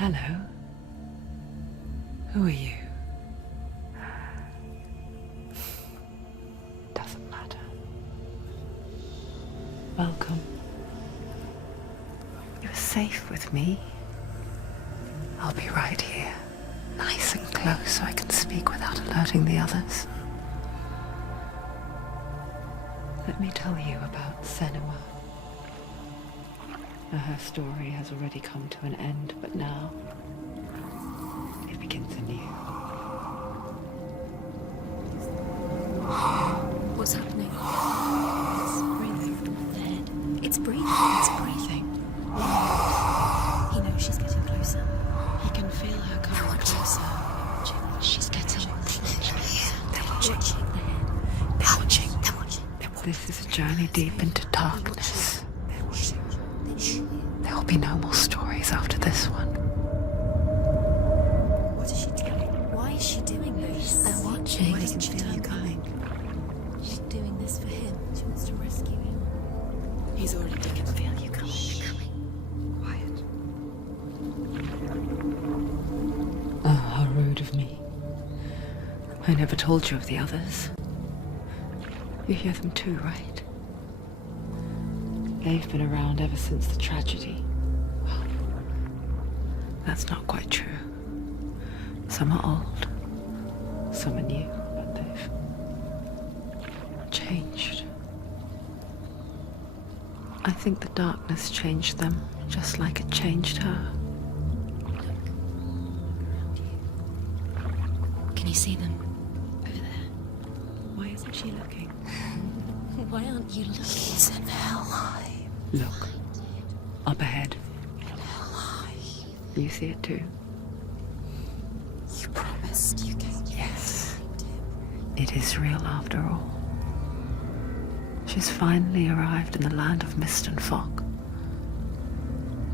Hello. Who are you? Doesn't matter. Welcome. You're safe with me. I'll be right here, nice and close so I can speak without alerting the others. Let me tell you about Senua. Her story has already come to an end, but now it begins anew. What's happening? It's breathing. Dead. It's breathing. It's breathing. He knows she's getting closer. He can feel her coming closer. She's getting closer. They're watching. They're watching. They're watching. This is a journey deep into darkness. There will be no more stories after this one. What is she doing? Why is she doing this? They're watching. Why doesn't she feel you coming? She's doing this for him. She wants to rescue him. He's already taken. Feel you coming. Quiet. Oh, how rude of me. I never told you of the others. You hear them too, right? They've been around ever since the tragedy. Well, that's not quite true. Some are old, some are new, but they've changed. I think the darkness changed them, just like it changed her. Can you see them? Over there. Why isn't she looking? Why aren't you looking? He's in hell. Look, up ahead. You see it too? You promised you came. Yes. It is real after all. She's finally arrived in the land of mist and fog.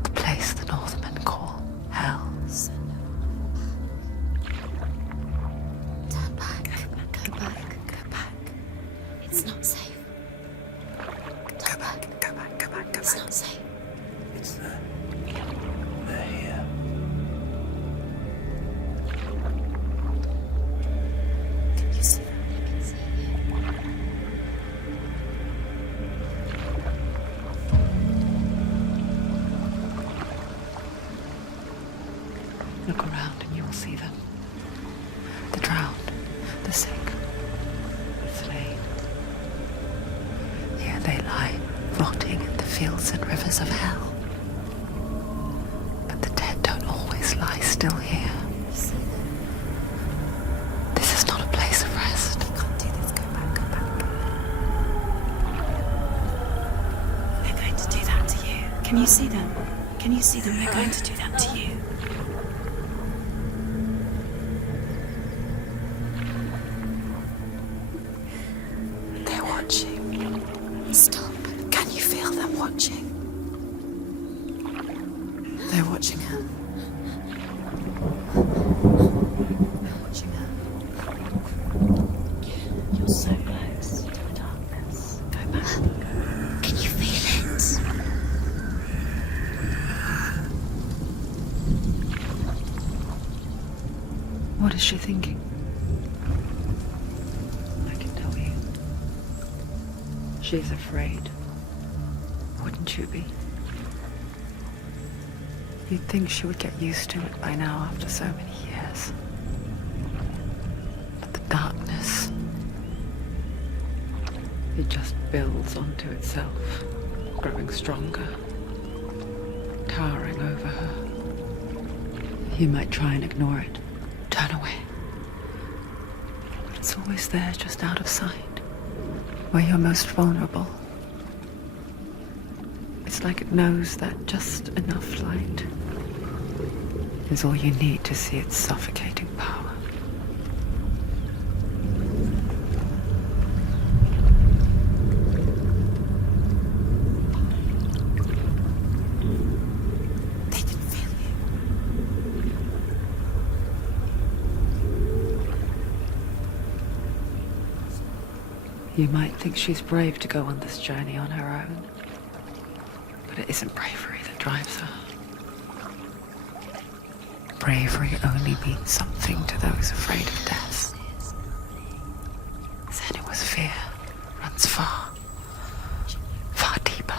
The place the Northmen call Hell. Turn back. Go back. It's not safe. Go back. It's not safe. It's there. They're here. Can you see them? I can see you. Look around and you will see them. The drowned, the sick, the slain. Here they lie, rotting in the fields and rivers of hell. But the dead don't always lie still here. This is not a place of rest. You can't do this. Go back. They're going to do that to you. Can you see them? They're going to do that to you. They're watching. Stop. Can you feel them watching? They're watching her. They're watching her. You're so close to the darkness. Go back. Can you feel it? What is she thinking? I can tell you. She's afraid. Wouldn't you be? You'd think she would get used to it by now after so many years. But the darkness, it just builds onto itself, growing stronger, towering over her. You might try and ignore it, turn away. But it's always there, just out of sight, where you're most vulnerable. It's like it knows that just enough light is all you need to see its suffocating power. They can feel you. You might think she's brave to go on this journey on her own, but it isn't bravery that drives her. bravery only means something to those afraid of death. Senua's fear runs far, far deeper.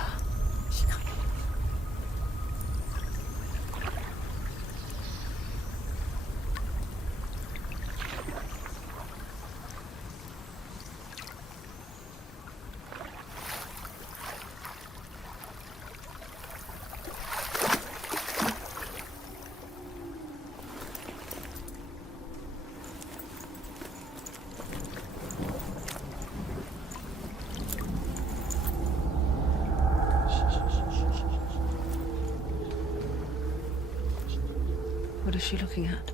What is she looking at?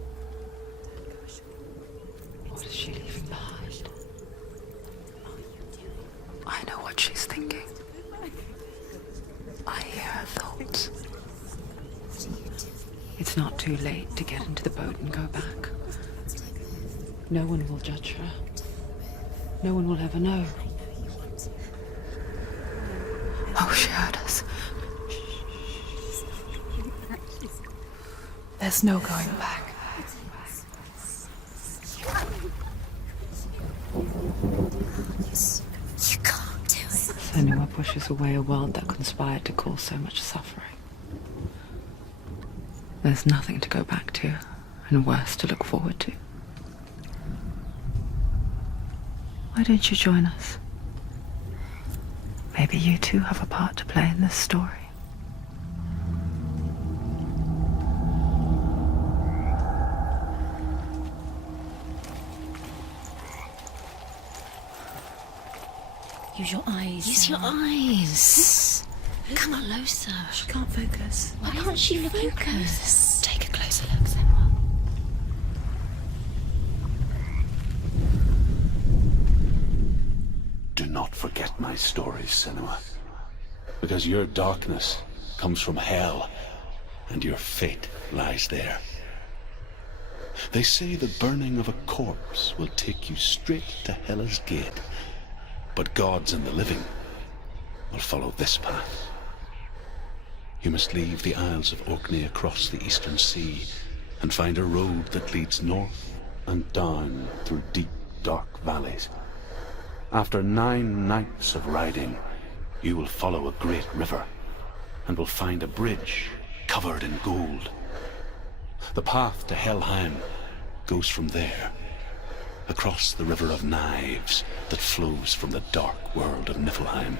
What is she leaving behind? I know what she's thinking. I hear her thoughts. It's not too late to get into the boat and go back. No one will judge her. No one will ever know. Oh, she heard us. There's no going back. You can't do it. Senua pushes away a world that conspired to cause so much suffering. There's nothing to go back to, and worse to look forward to. Why don't you join us? Maybe you too have a part to play in this story. Use your eyes. Use your eyes. Come closer. She can't focus. Why can't she focus? Take a closer look, Senua. Do not forget my stories, Senua. Because your darkness comes from hell, and your fate lies there. They say the burning of a corpse will take you straight to Hela's gate, but gods and the living will follow this path. You must leave the Isles of Orkney across the eastern sea and find a road that leads north and down through deep, dark valleys. After 9 nights of riding, you will follow a great river and will find a bridge covered in gold. The path to Helheim goes from there, across the river of knives that flows from the dark world of Niflheim.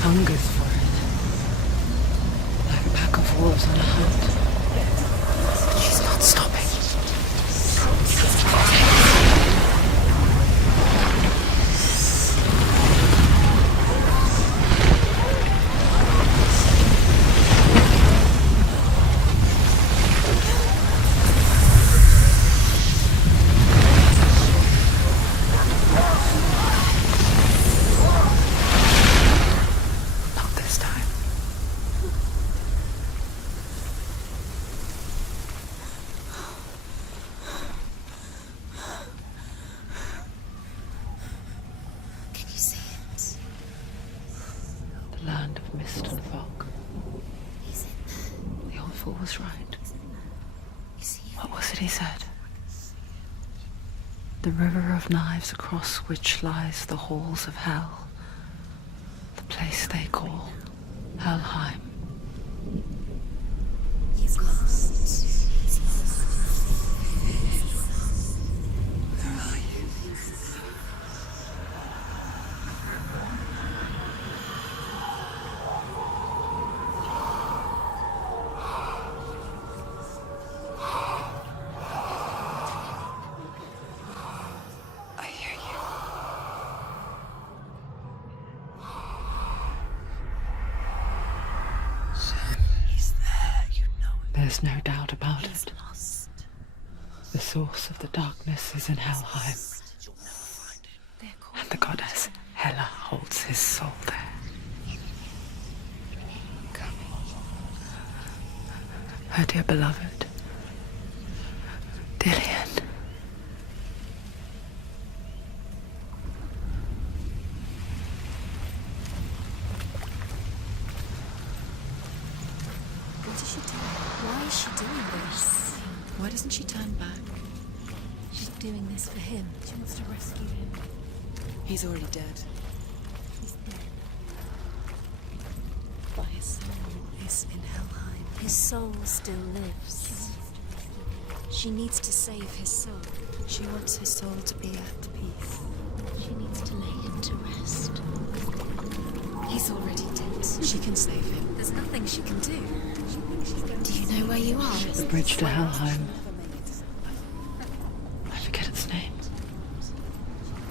Hungers for it. Like a pack of wolves on a hunt. She's not stopping. Land of mist and fog. The old fool was right. What was it he said? The river of knives across which lies the halls of hell. The place they call Helheim. It's lost. It's lost. Where are you? I hear you. So he's there, you know it. There's no doubt about it. Lost. The source of the darkness is in Helheim, and the goddess Hela holds his soul there. Her dear beloved, Dillian. What is she doing? Why is she doing this? Why doesn't she turn back? She's doing this for him. She wants to rescue him. He's already dead. He's dead. But his soul is in Helheim. His soul still lives. She needs to save his soul. She wants his soul to be at peace. She needs to lay him to rest. He's already dead. She can save him. There's nothing she can do. Do you know where you are? The bridge to Helheim. I forget its name.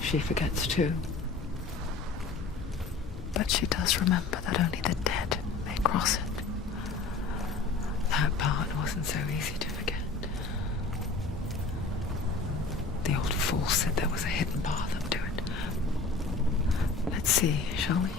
She forgets too. But she does remember that only the dead may cross it. That part wasn't so easy to forget. The old fool said there was a hidden path up to it. Let's see, shall we?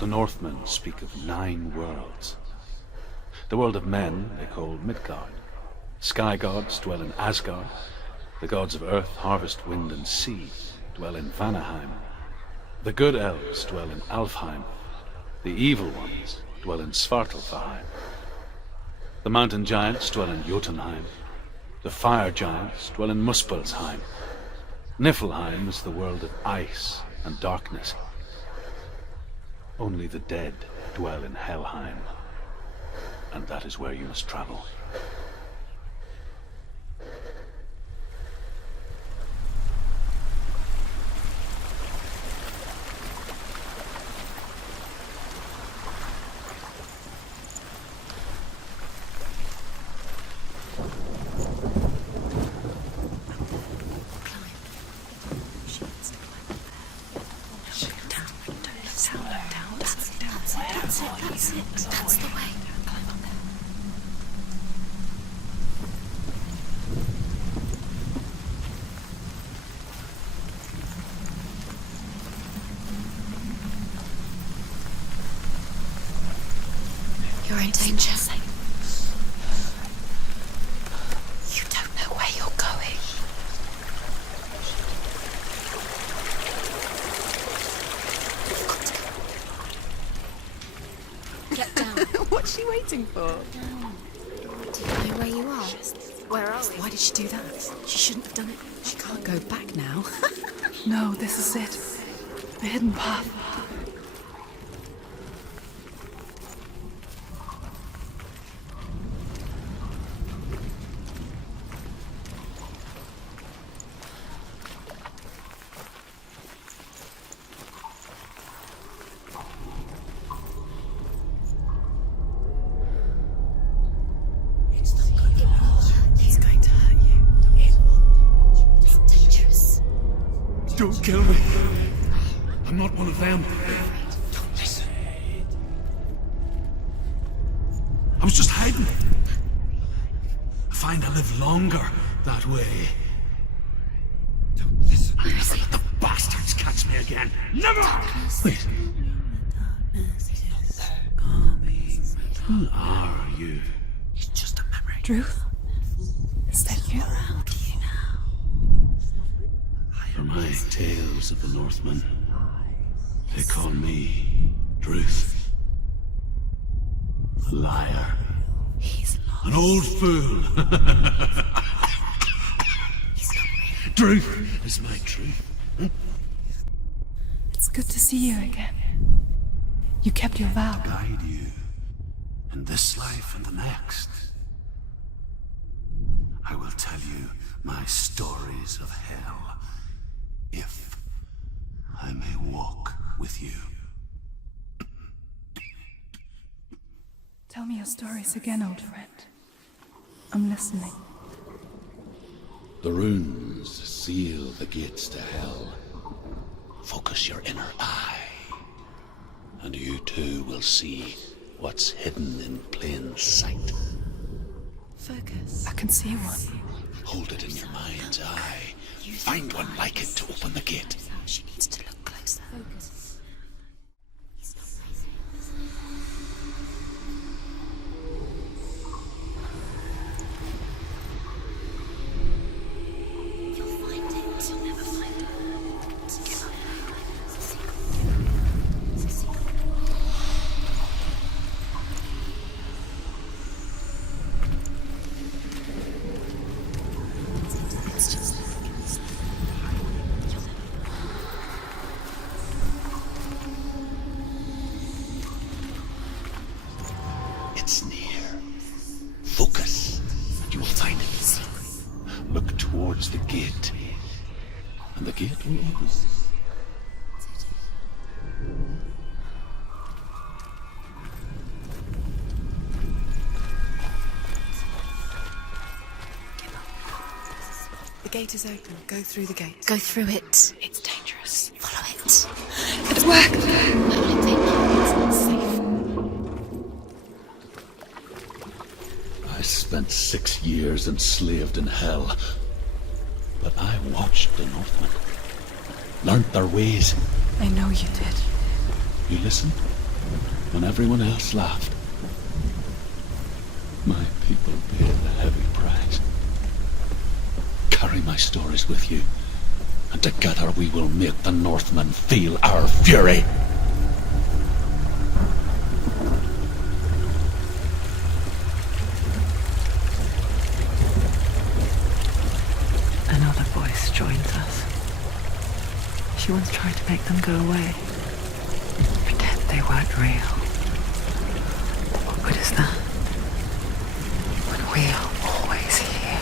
The Northmen speak of 9 worlds. The world of men they call Midgard. Sky gods dwell in Asgard. The gods of earth, harvest, wind, and sea dwell in Vanaheim. The good elves dwell in Alfheim. The evil ones dwell in Svartalfheim. The mountain giants dwell in Jotunheim. The fire giants dwell in Muspelheim. Niflheim is the world of ice and darkness. Only the dead dwell in Helheim, and that is where you must travel. That's the way. You're in danger. You don't know where you're going. Get down. What's she waiting for? Do you know where you are? Where are we? Why did she do that? She shouldn't have done it. She can't go back now. No, this is it. The hidden path. He's going to hurt you. It's dangerous. Don't kill me. I'm not one of them. Don't listen. I was just hiding. I find I live longer that way. Don't listen. I'll never let the bastards catch me again. Never! Wait. Who are you? It's just a memory. Truth? Is there my tales of the Northmen. They call me Druth. A liar. He's lost. An old fool. Druth is my truth. It's good to see you again. You kept your vow. Guide you in this life and the next. I will tell you my stories of hell, if I may walk with you. Tell me your stories again, old friend. I'm listening. The runes seal the gates to hell. Focus your inner eye, and you too will see what's hidden in plain sight. Focus. I can see one. Hold it in your mind's eye. Find one like it to open the gate. She needs to look closer. Focus. He's not raising. You'll find it. You'll never find it. Give up. It's a secret. It's a secret. It's just. It's near. Focus, and you will find it. Look towards the gate, and the gate will open. The gate is open. Go through the gate. Go through it. It's dangerous. Follow it. It's work. No, I think it's not safe. I spent 6 years enslaved in hell, but I watched the Northmen, learnt their ways. I know you did. You listened when everyone else laughed. My people paid a heavy price. Carry my stories with you, and together we will make the Northmen feel our fury. Another voice joins us. She once tried to make them go away. Pretend they weren't real. What good is that? When we are always here.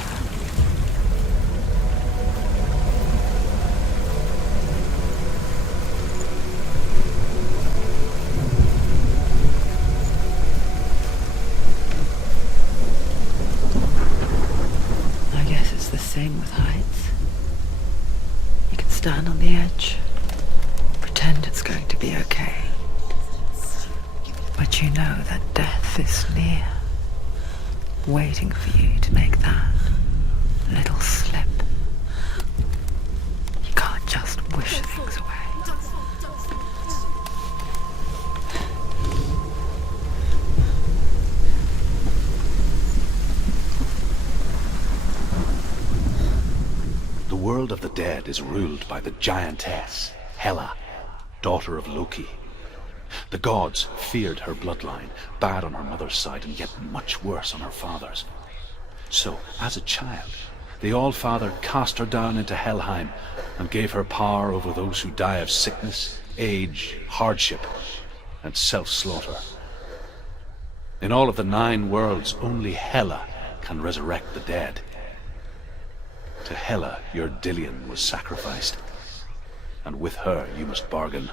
I guess it's the same with heights. You can stand on the edge, pretend it's going to be okay. But you know that death is near, waiting for you to make that little slip. You can't just wish things away. The world of the dead is ruled by the giantess, Hela, daughter of Loki. The gods feared her bloodline, bad on her mother's side and yet much worse on her father's. So, as a child, the All-Father cast her down into Helheim and gave her power over those who die of sickness, age, hardship, and self-slaughter. In all of the 9 worlds, only Hela can resurrect the dead. To Hela, your Dillion was sacrificed, and with her you must bargain.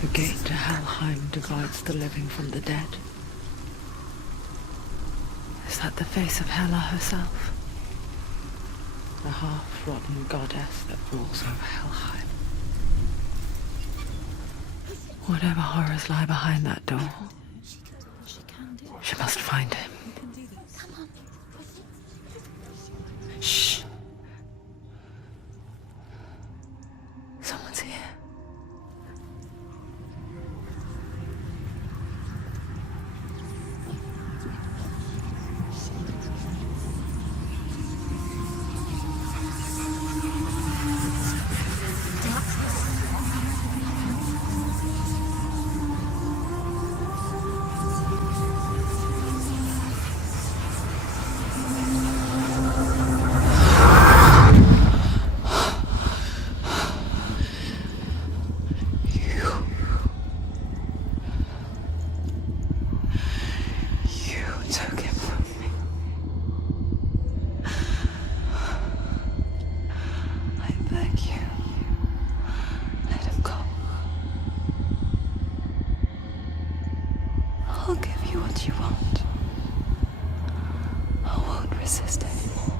The gate to Helheim divides the living from the dead. Is that the face of Hela herself? The half-rotten goddess that rules over Helheim. Whatever horrors lie behind that door, she must find him. Shh. Someone's here. Took him from me. I beg you, let him go. I'll give you what you want. I won't resist anymore.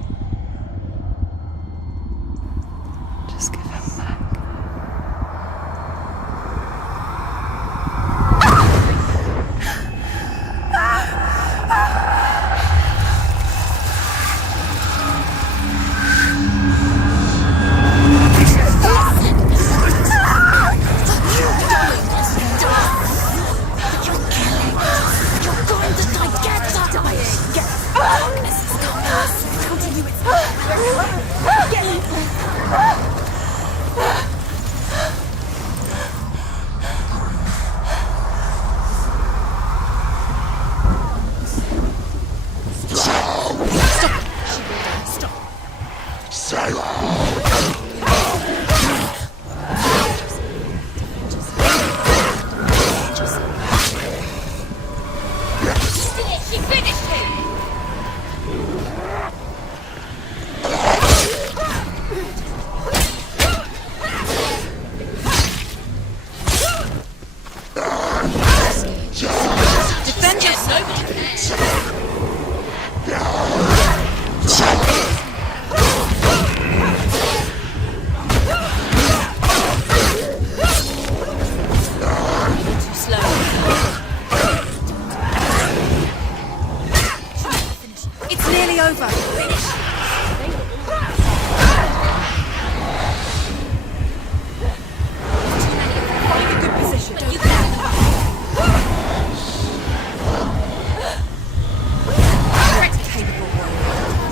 Just give him back.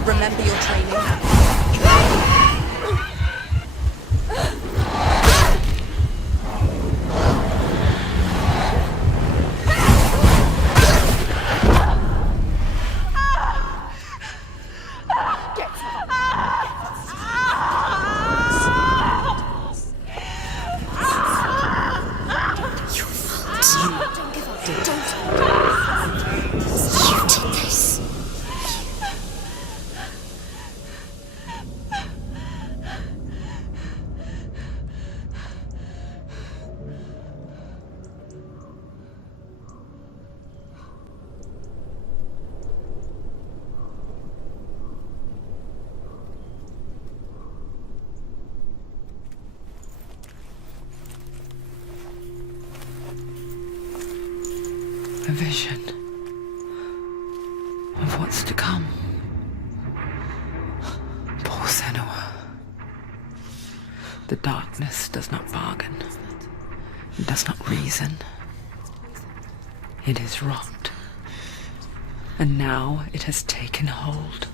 Remember your training. A vision of what's to come. Poor Senua. The darkness does not bargain. It does not reason. It is wrought. And now it has taken hold.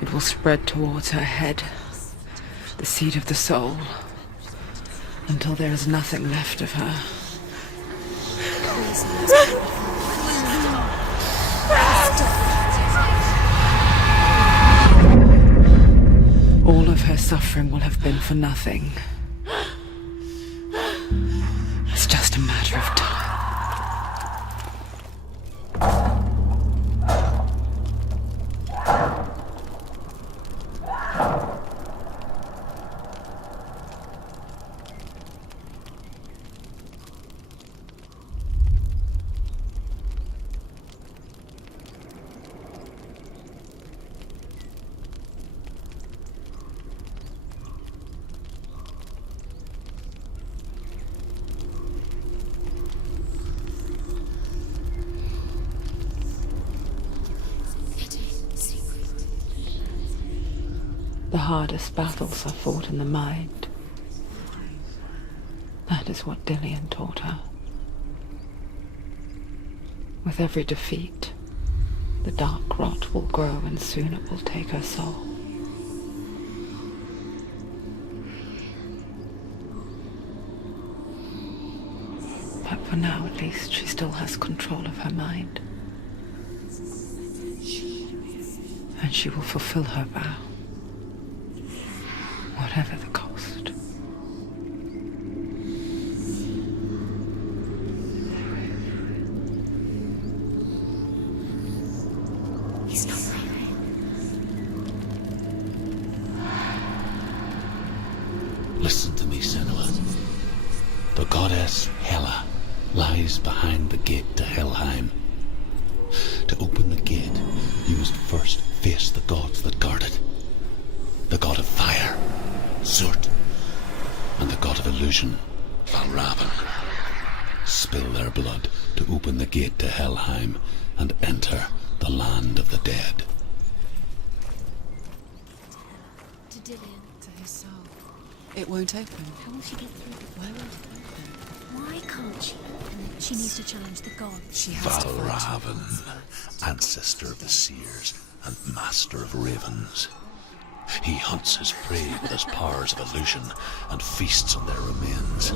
It will spread towards her head, the seat of the soul, until there is nothing left of her. All of her suffering will have been for nothing. It's just a matter of time. hardest battles are fought in the mind. That is what Dillian taught her. With every defeat, the dark rot will grow and soon it will take her soul. But for now, at least, she still has control of her mind. And she will fulfill her vow, whatever the cost. He's not lying. Listen to me, Senua. The goddess Hela lies behind the gate to Helheim. To open the gate, you must first face the gods that guard it. The god of fire, Zurt, and the god of illusion, Valravn. Spill their blood to open the gate to Helheim and enter the land of the dead. To Dillian. To his soul. It won't open. How will she get through? Why won't it open? Why can't she? She needs to challenge the gods. She has to fight. Valravn, ancestor of the seers and master of ravens. He hunts his prey with his powers of illusion and feasts on their remains.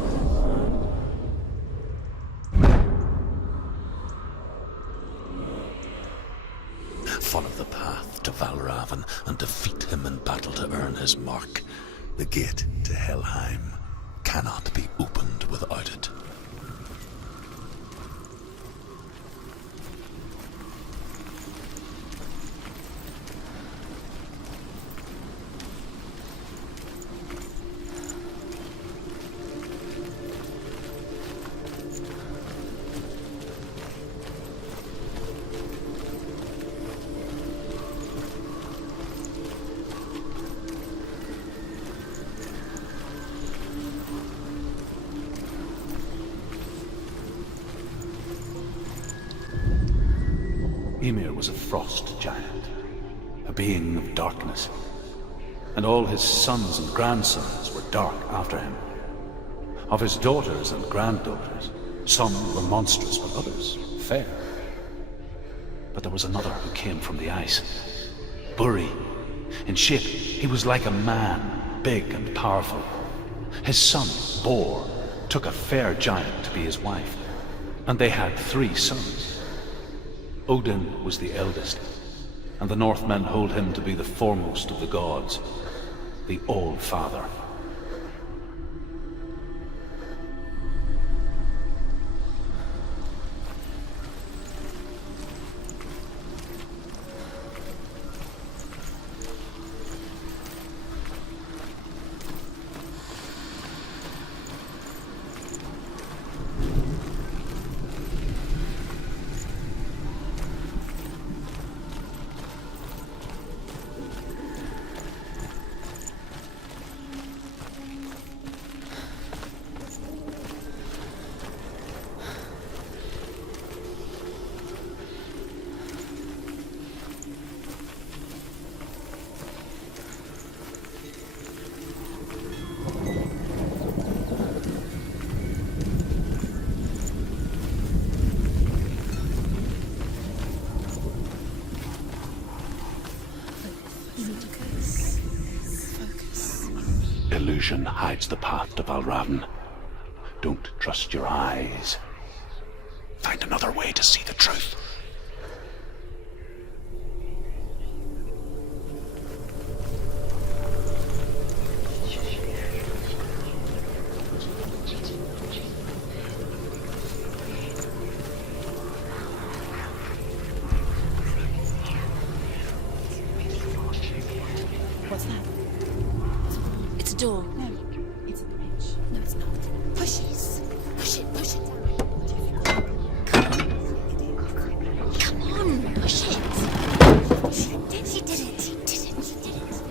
Follow the path to Valravn and defeat him in battle to earn his mark. The gate to Helheim cannot be opened without it. Ymir was a frost giant, a being of darkness, and all his sons and grandsons were dark after him. Of his daughters and granddaughters, some were monstrous, but others fair. But there was another who came from the ice, Buri. In shape, he was like a man, big and powerful. His son, Bor, took a fair giant to be his wife, and they had 3 sons. Odin was the eldest, and the Northmen hold him to be the foremost of the gods, the All-Father. Illusion hides the path to Valravn. Don't trust your eyes. Find another way to see the truth. What's that? It's a door. No, it's a bridge. No, it's not. Push it. Push it. Push it down. Come on, push it. She did it. She did it. She did it. She did it.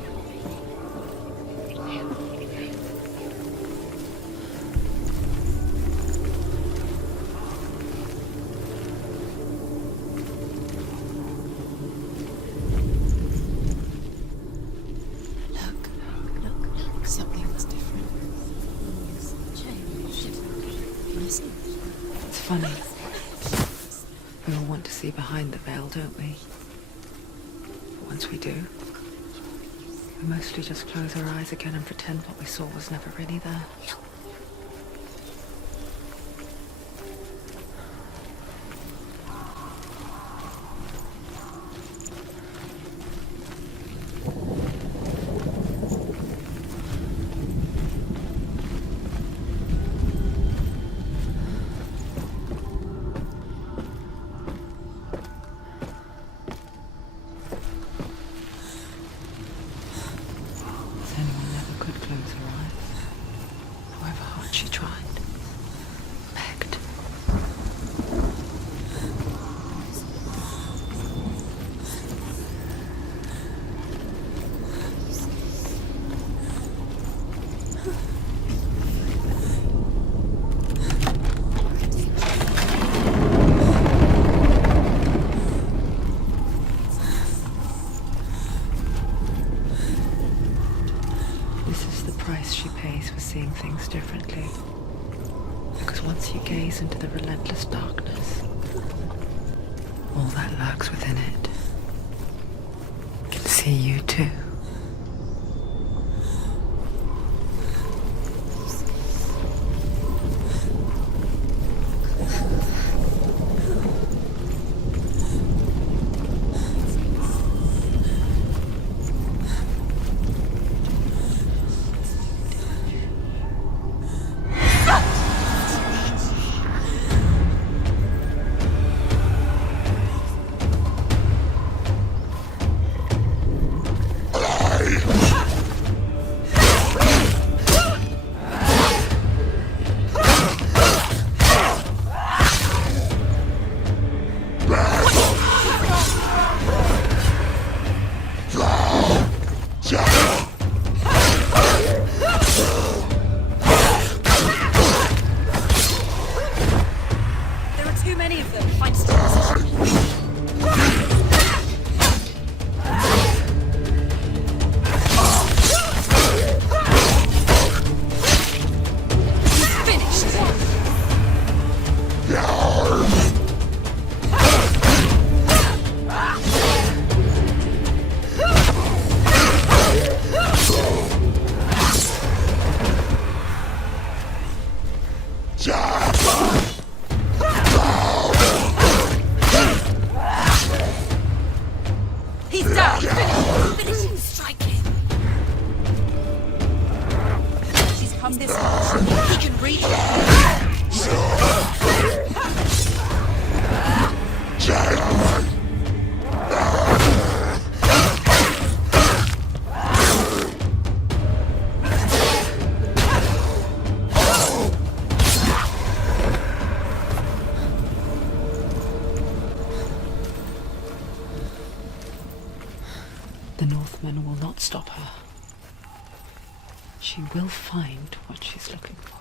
Look. It's funny. We all want to see behind the veil, don't we? But once we do, we mostly just close our eyes again and pretend what we saw was never really there. Senua never could close her eyes, however hard she tried. Begged. This is the price she pays for seeing things differently. Because once you gaze into the relentless darkness, all that lurks within it can see you too. There are too many of them. Find still position. Finished. He's down. Finish him. Strike him. He's come this much. He can reach it. The Northman will not stop her. She will find what she's looking for.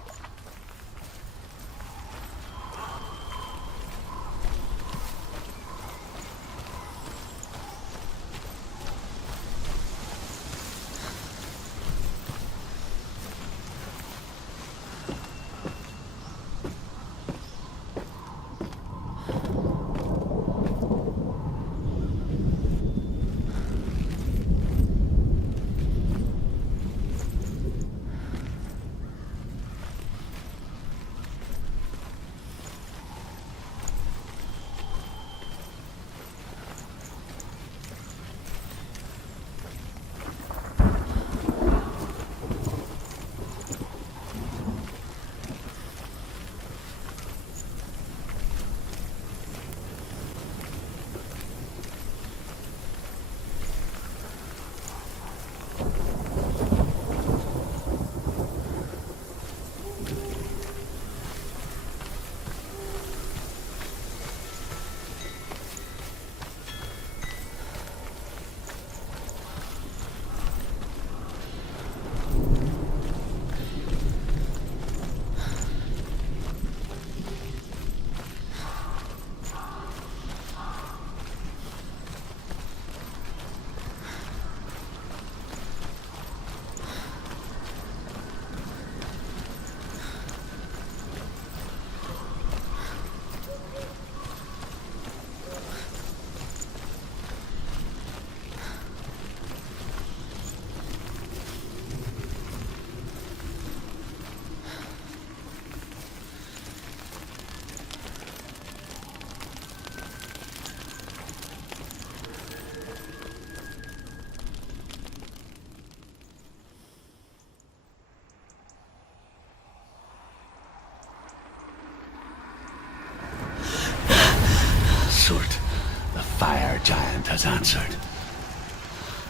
giant has answered.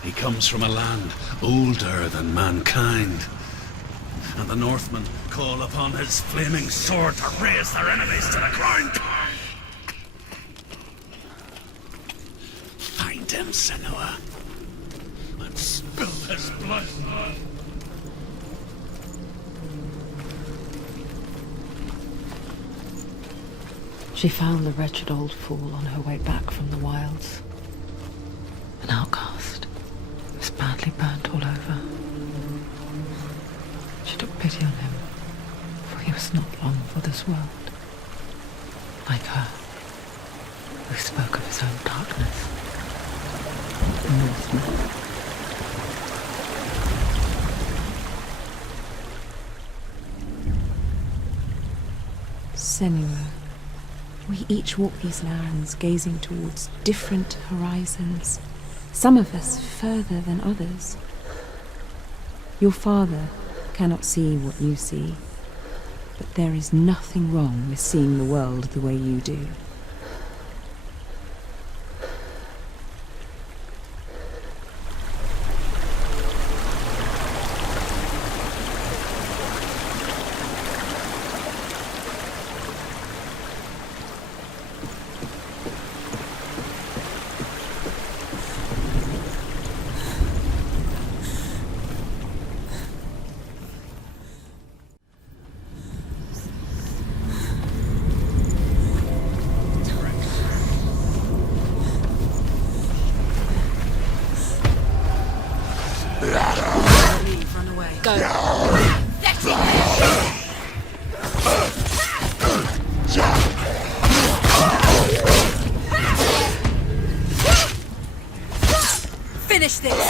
He comes from a land older than mankind. And the Northmen call upon his flaming sword to raise their enemies to the ground. Find him, Senua, and spill his blood. She found the wretched old fool on her way back from the wilds. An outcast. He was badly burnt all over. She took pity on him, for he was not long for this world. Like her, who spoke of his own darkness. The Northman. Senua, we each walk these lands gazing towards different horizons, some of us further than others. Your father cannot see what you see, but there is nothing wrong with seeing the world the way you do. Leave, run away. Go. Finish this!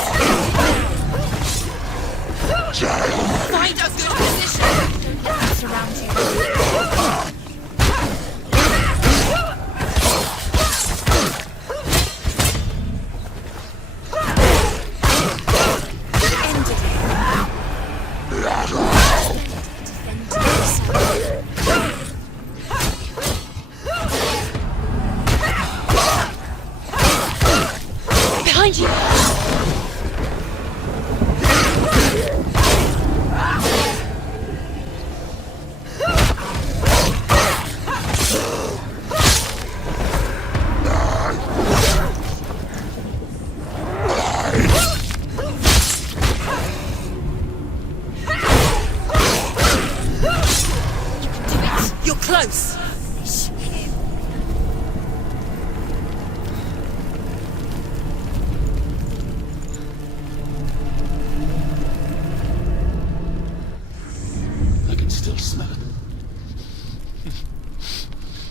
Find a good position! Don't let them surround you. Behind you! You're close! I can still smell it.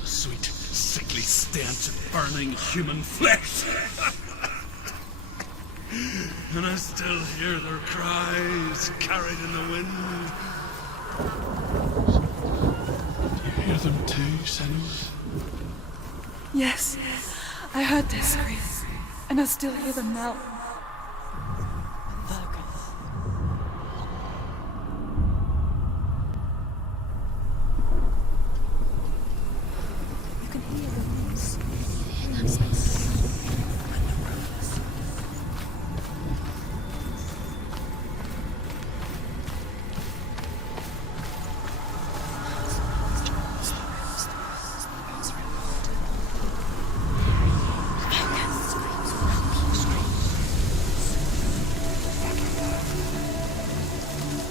A sweet, sickly stench of burning human flesh. And I still hear their cries carried in the wind. Do you hear them too, Senua? Yes, I heard their screams, and I still hear them now. You can hear the noise.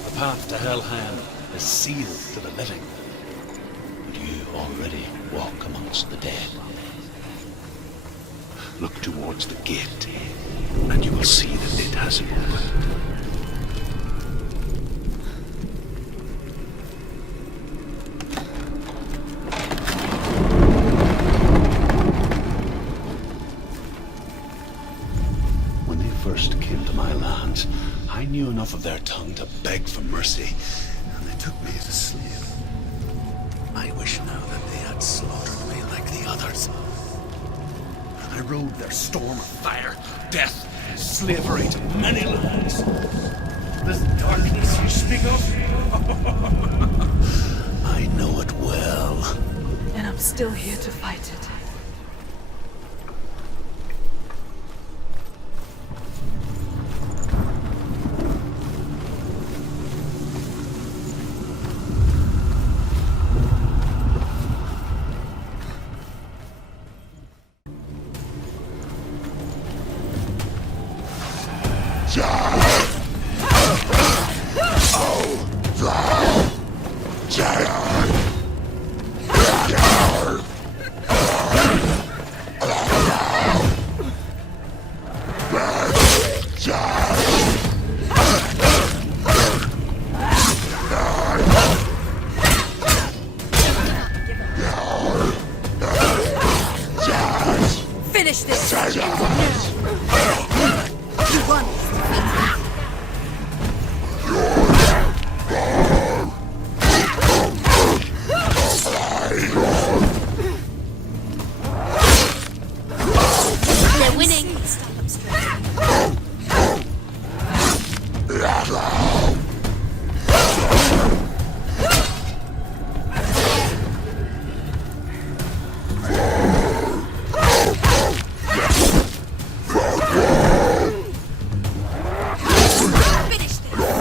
The path to Hellhand is sealed to the living. But you already walk amongst the dead. Look towards the gate, and you will see that it has opened. When they first came to my lands, I knew enough of their tongue to beg for mercy, and they took me as a slave. I wish now that they had slaughtered me like the others. I rode their storm of fire, death, slavery to many lands. This darkness you speak of? I know it well. And I'm still here to fight it. Finish this! You won! They're winning. Stand up straight.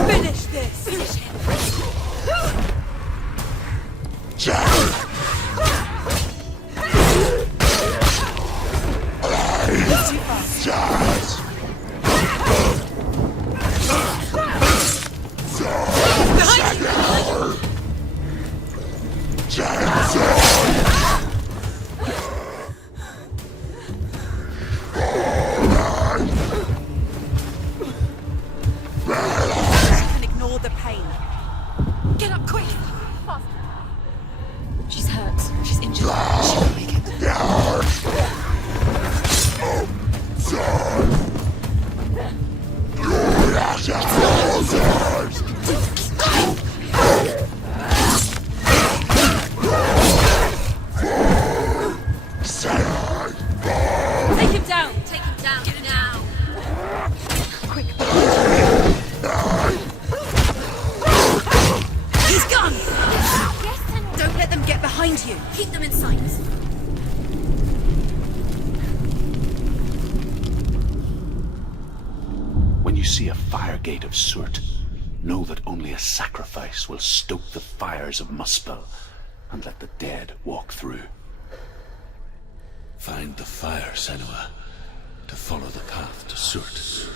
Finish this! Finish him! And ignore the pain. Get up quick! She's hurt. She's injured. She won't make it. Take him down! Take him down now. He's gone! Don't let them get behind you. Keep them in sight. When you see a fire gate of Surt, know that only a sacrifice will stoke the fires of Muspel and let the dead walk through. Find the fire, Senua, to follow the path to Surt.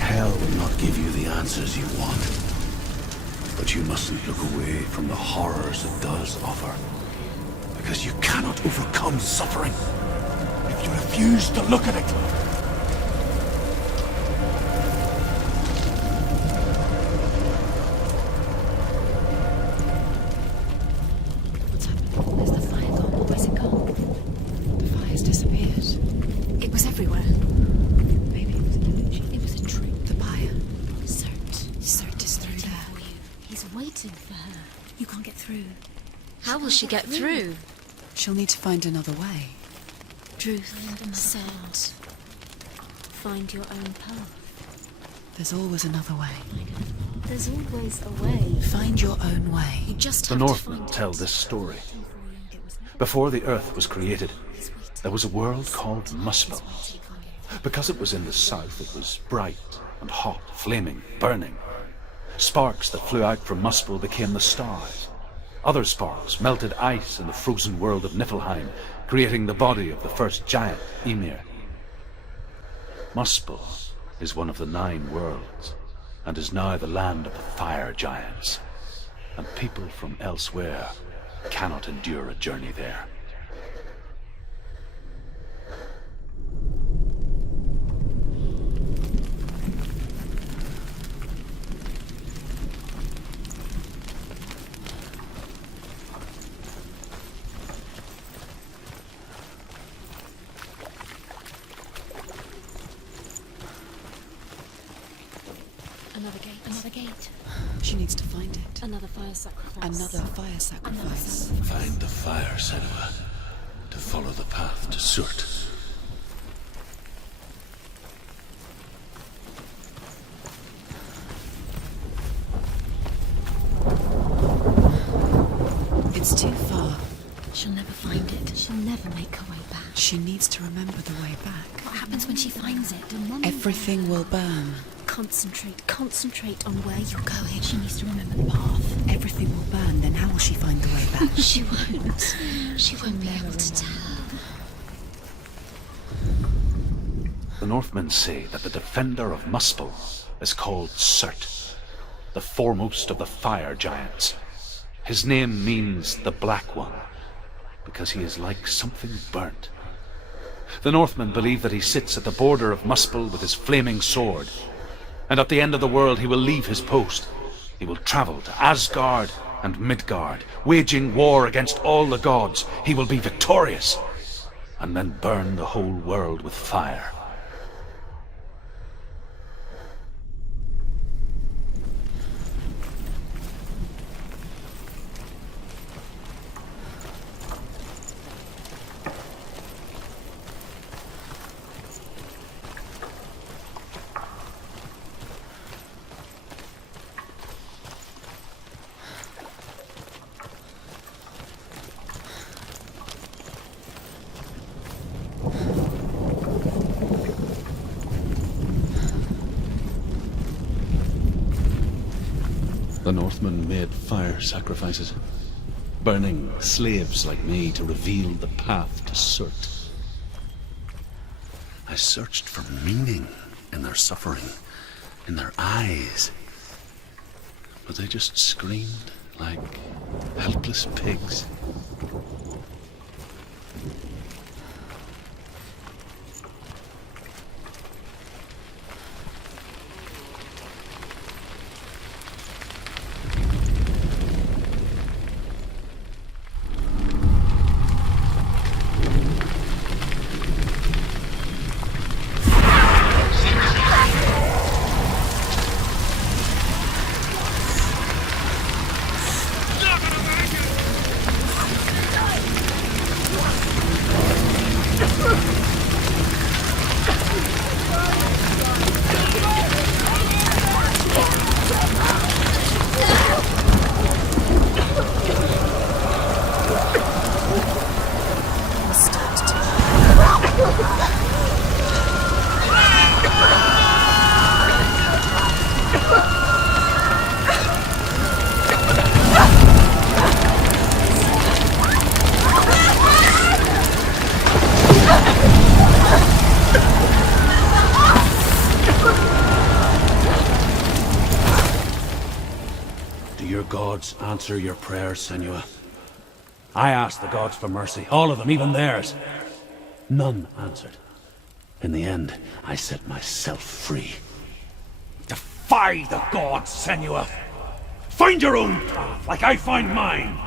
Hell will not give you the answers you want. But you mustn't look away from the horrors it does offer. Because you cannot overcome suffering if you refuse to look at it. What's happened? Where's the fire gone? Where's it gone? The fire's disappeared. It was everywhere. Maybe it was an illusion. It was a trick. The buyer. Surt is through there. He's waiting for her. You can't get through. How will she get through? She'll need to find another way. Truth said, find your own path. There's always another way. There's always a way. Find your own way. You just The have to Northmen find tell it. this story. Before the earth was created, there was a world called Muspel. Because it was in the south, it was bright and hot, flaming, burning. Sparks that flew out from Muspel became the stars. Other sparks melted ice in the frozen world of Niflheim, creating the body of the first giant, Ymir. Muspel is one of the 9 worlds, and is now the land of the fire giants. And people from elsewhere cannot endure a journey there. She needs to find it. Another fire sacrifice. Another fire sacrifice. Find the fire, Senua, to follow the path to Surt. It's too far. She'll never find it. She'll never make her way back. She needs to remember the way back. What happens when she finds it? Everything will burn. Concentrate on where you're going. She needs to remember the path. Everything will burn, then how will she find the way back? She won't. She won't be able to tell. The Northmen say that the defender of Muspel is called Surt, the foremost of the fire giants. His name means the Black One, because he is like something burnt. The Northmen believe that he sits at the border of Muspel with his flaming sword, and at the end of the world he will leave his post. He will travel to Asgard and Midgard, waging war against all the gods. He will be victorious, and then burn the whole world with fire. The Northmen made fire sacrifices, burning slaves like me to reveal the path to Surt. I searched for meaning in their suffering, in their eyes, but they just screamed like helpless pigs. Answer your prayers, Senua. I asked the gods for mercy, all of them, even theirs. None answered. In the end, I set myself free. Defy the gods, Senua! Find your own path, like I find mine!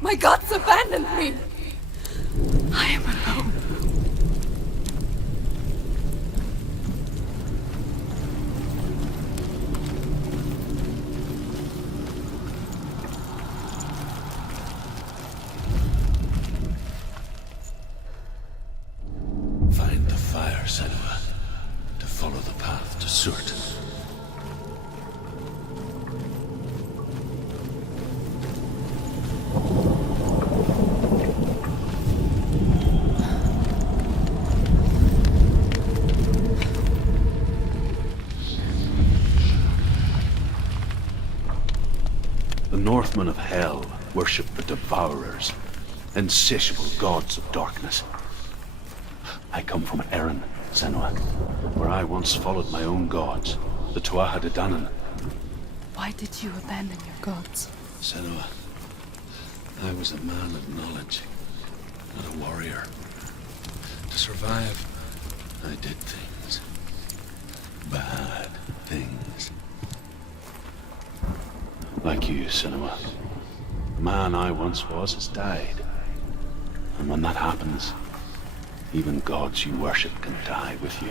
My gods abandoned me! I am alone. Find the fire, Senua, to follow the path to Surt. The Northmen of Hell worship the Devourers, insatiable gods of darkness. I come from Erin, Senua, where I once followed my own gods, the Tuatha De Danann. Why did you abandon your gods? Senua, I was a man of knowledge, not a warrior. To survive, I did things. Bad things. Like you, Senua. The man I once was has died. And when that happens, even gods you worship can die with you.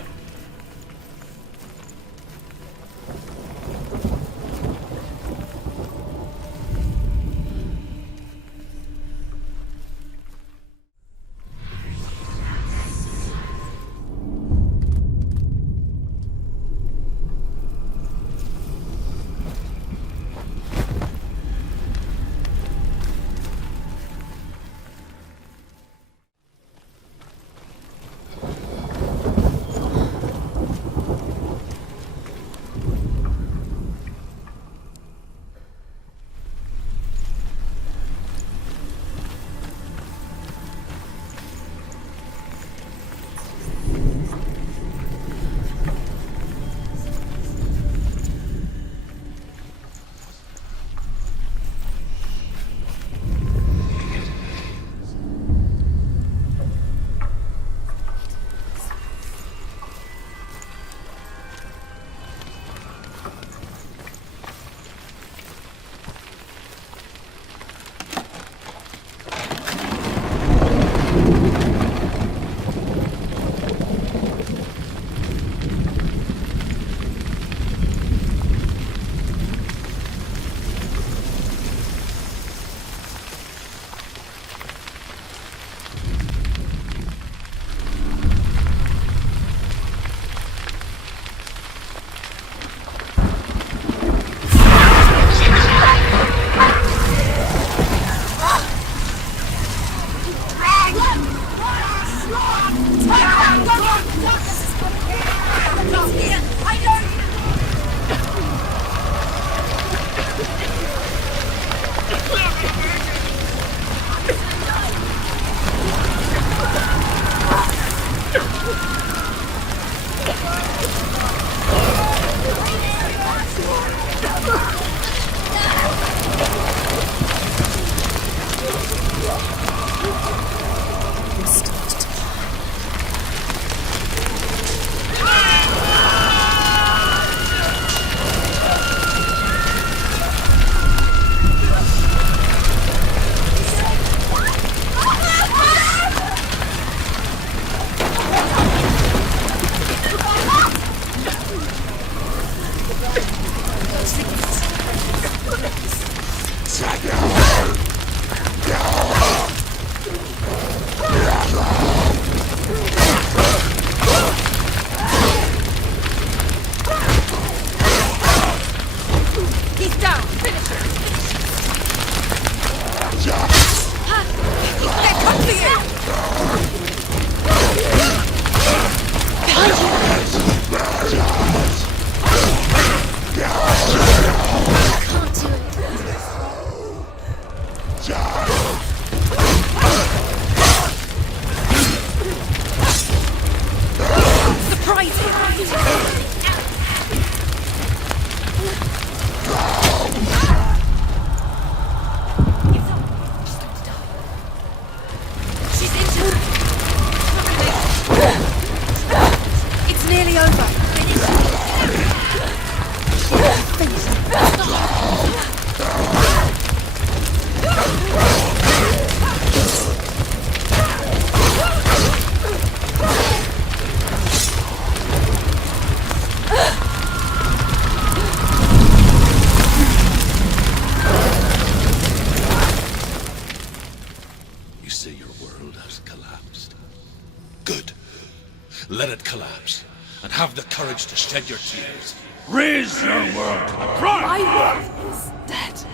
Let it collapse, and have the courage to shed your tears. Raise your world to the cry! My world is dead.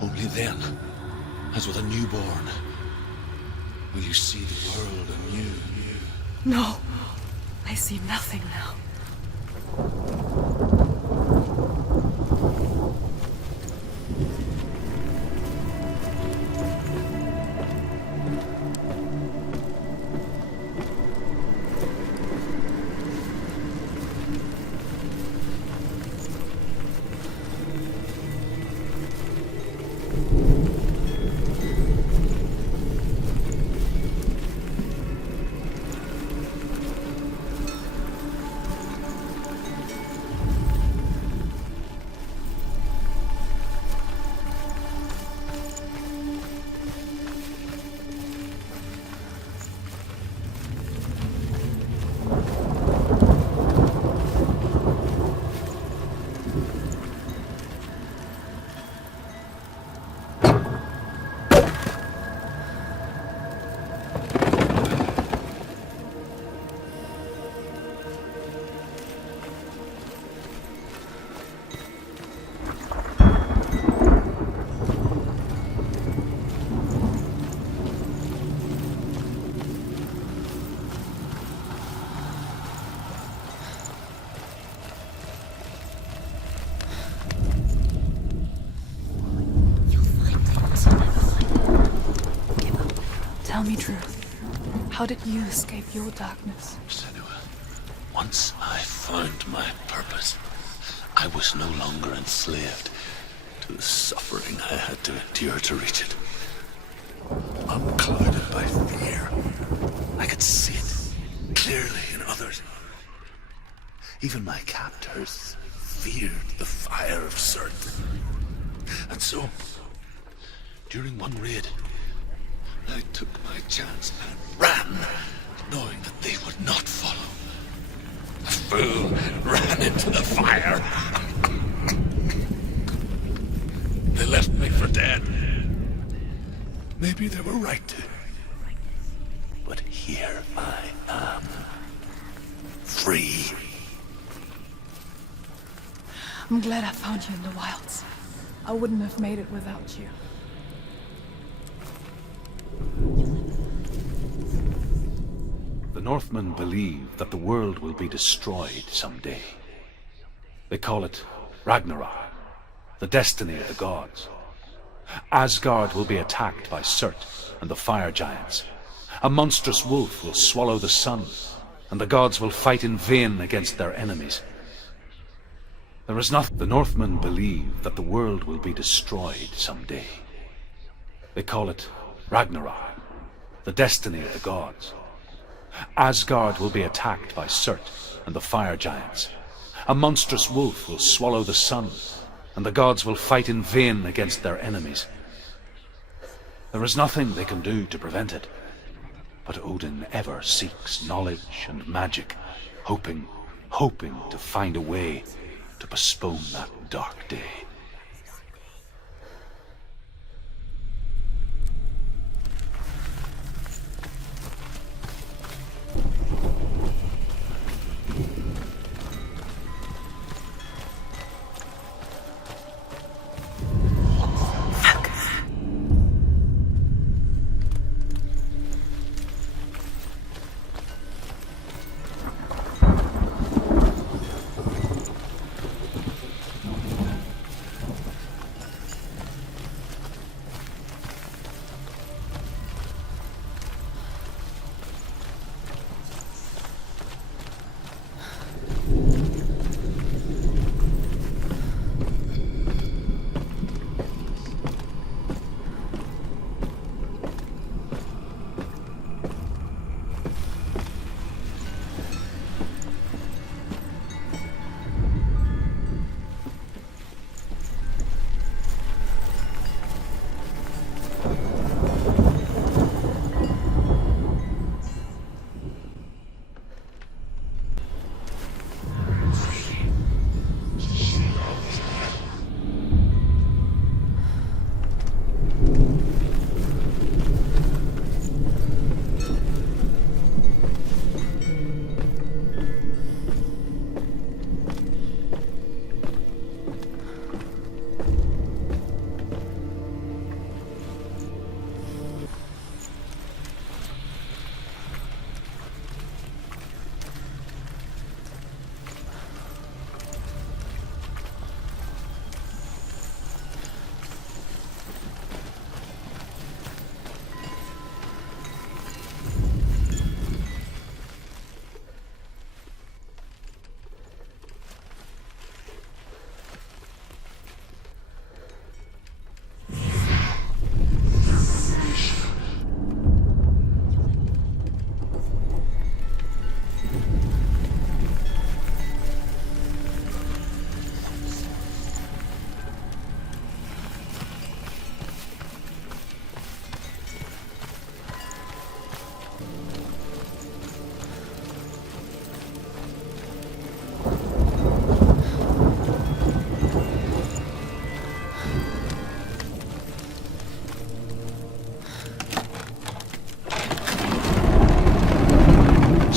Only then, as with a newborn, will you see the world anew. No, I see nothing now. Tell me truth. How did you escape your darkness? Senua, once I found my purpose, I was no longer enslaved to the suffering I had to endure to reach it. Unclouded by fear, I could see it clearly in others. Even my captors feared the fire of Surt. And so, during one raid, I took my chance and ran, knowing that they would not follow. The fool ran into the fire. They left me for dead. Maybe they were right to. But here I am. Free. I'm glad I found you in the wilds. I wouldn't have made it without you. The Northmen believe that the world will be destroyed someday. They call it Ragnarok, the destiny of the gods. Asgard will be attacked by Surt and the fire giants. A monstrous wolf will swallow the sun, and the gods will fight in vain against their enemies. There is nothing. The Northmen believe that the world will be destroyed someday. They call it Ragnarok, the destiny of the gods. Asgard will be attacked by Surt and the fire giants. A monstrous wolf will swallow the sun, and the gods will fight in vain against their enemies. There is nothing they can do to prevent it, but Odin ever seeks knowledge and magic, hoping to find a way to postpone that dark day.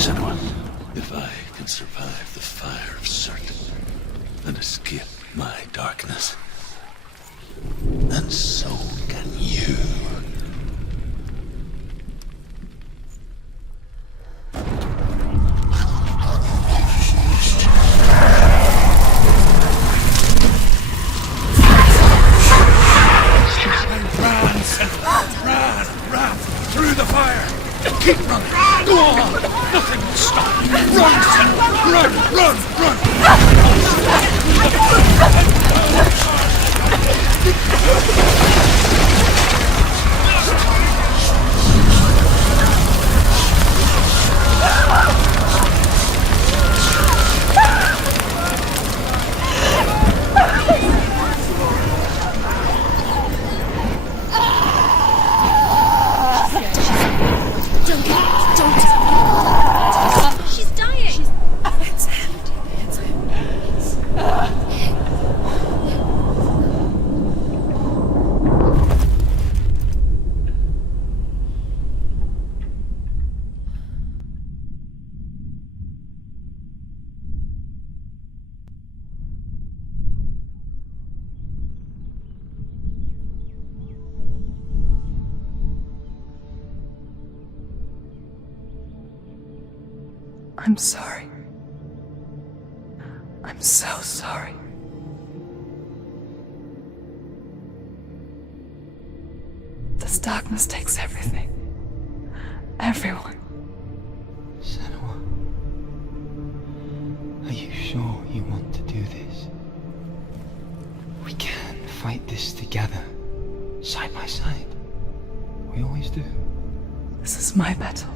Senua, if I can survive the fire of Surt and escape my darkness, then so can you. Run through the fire. Keep running. Go on. Nothing will stop you. Run, Senua. Yes. I'm sorry. I'm so sorry. This darkness takes everything. Everyone. Senua, are you sure you want to do this? We can fight this together, side by side. We always do. This is my battle.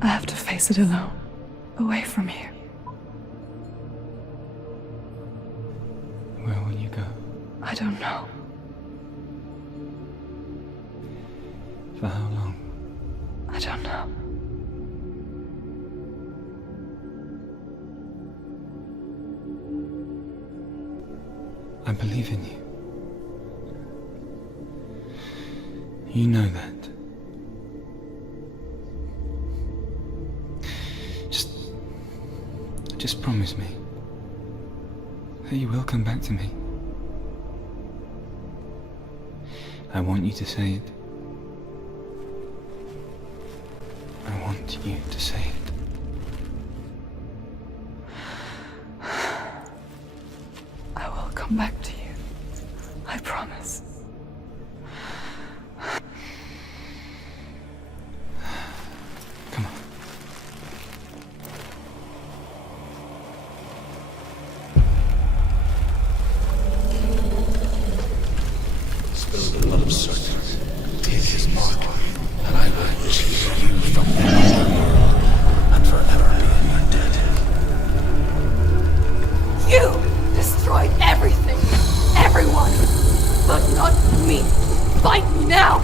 I have to face it alone, away from you. Where will you go? I don't know. For how long? I don't know. I believe in you. You know that. Just promise me that you will come back to me. I want you to say it. I want you to say it. I will come back to you. I promise. Come on. Spill the blood of certain. Take his mark, and I will choose you from them and forever be in your debt. You destroyed everything, everyone, but not me. Fight me now.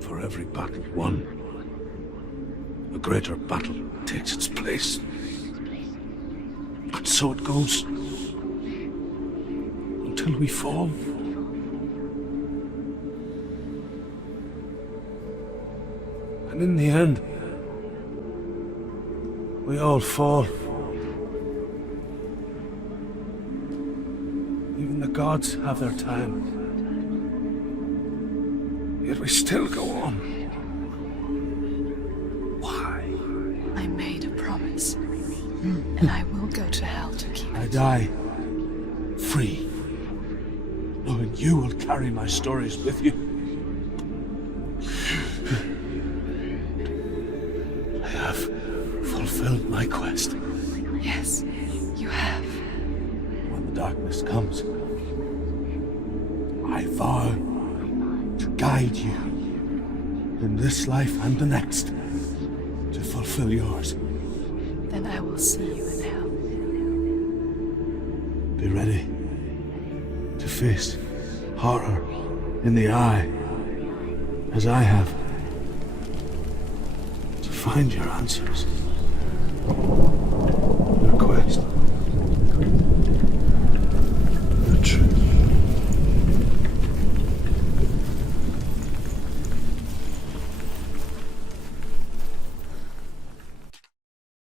For every battle won, a greater battle takes its place. But so it goes. Until we fall. And in the end, we all fall. Even the gods have their time. Yet we still go on. Why? I made a promise, and I will go to hell to keep I it. die free, knowing you will carry my stories with you. I have fulfilled my quest. Yes, you have. When the darkness comes, I vow to guide you in this life and the next to fulfill yours. Then I will see you in hell. Be ready to face horror in the eye, as I have, to find your answers. Your quest